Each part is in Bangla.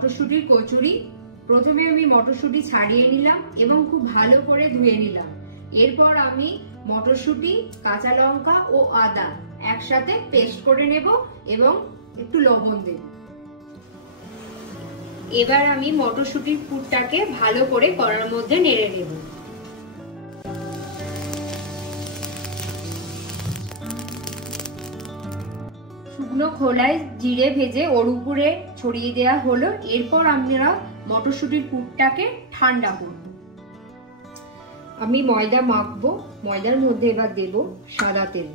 মটরশুঁটির কচুরি। প্রথমে আমি মটরশুঁটি ছাড়িয়ে নিলাম এবং খুব ভালো করে ধুয়ে নিলাম। এরপর আমি মটরশুঁটি, কাঁচা লঙ্কা ও আদা একসাথে পেস্ট করে নেব এবং একটু লবণ দেব। এবার আমি মটরশুঁটির পুরটাকে ভালো করে কড়ার মধ্যে নেড়ে নেব। শুকনো খোলায় জিরে ভেজে ওর উপরে ছড়িয়ে দেওয়া হলো। এরপর আমরা মটরশুঁটির পুরটাকে ঠান্ডা করব। আমি ময়দা মাখবো। ময়দার মধ্যে এবার দেব সাদা তেল,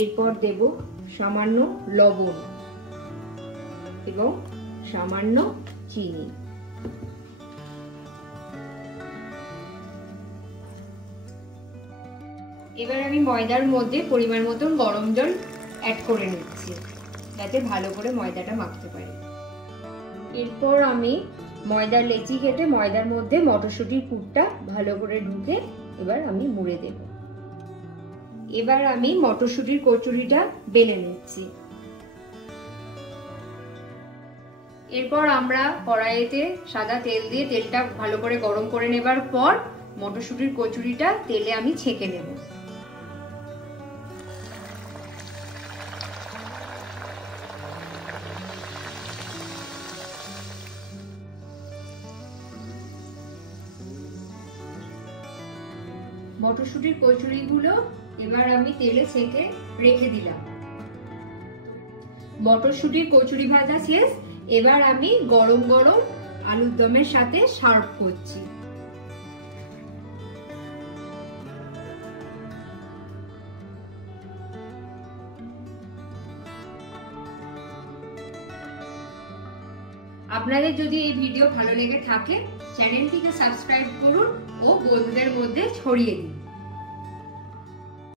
এরপর দেব সামান্য লবণ এবং সামান্য চিনি। এবার আমি ময়দার মধ্যে পরিমাণ মতন গরম জল অ্যাড করে নিচ্ছি, যাতে ভালো করে ময়দাটা মাখতে পারি। এরপর আমি ময়দার লেচি কেটে ময়দার মধ্যে মটরশুঁটির পুরটা ভালো করে ঢুকে এবার আমি মুড়ে দেব। এবার আমি মটরশুঁটির কচুরিটা বেলে নিচ্ছি। এরপর আমরা কড়াইতে সাদা তেল দিয়ে তেলটা ভালো করে গরম করে নেবার পর মটরশুঁটির কচুরিটা তেলে আমি ছেঁকে নেব। মটরশুঁটির কচুরিগুলো এবার আমি তেলে ছেঁকে রেখে দিলাম। মটরশুঁটির কচুরি ভাজা শেষ। এবার আমি গরম গরম আলুর দমের সাথে সার্ভ করছি। আপনাদের যদি এই ভিডিও ভালো লেগে থাকে চ্যানেলটিকে সাবস্ক্রাইব করুন ও বন্ধুদের মধ্যে ছড়িয়ে দিন।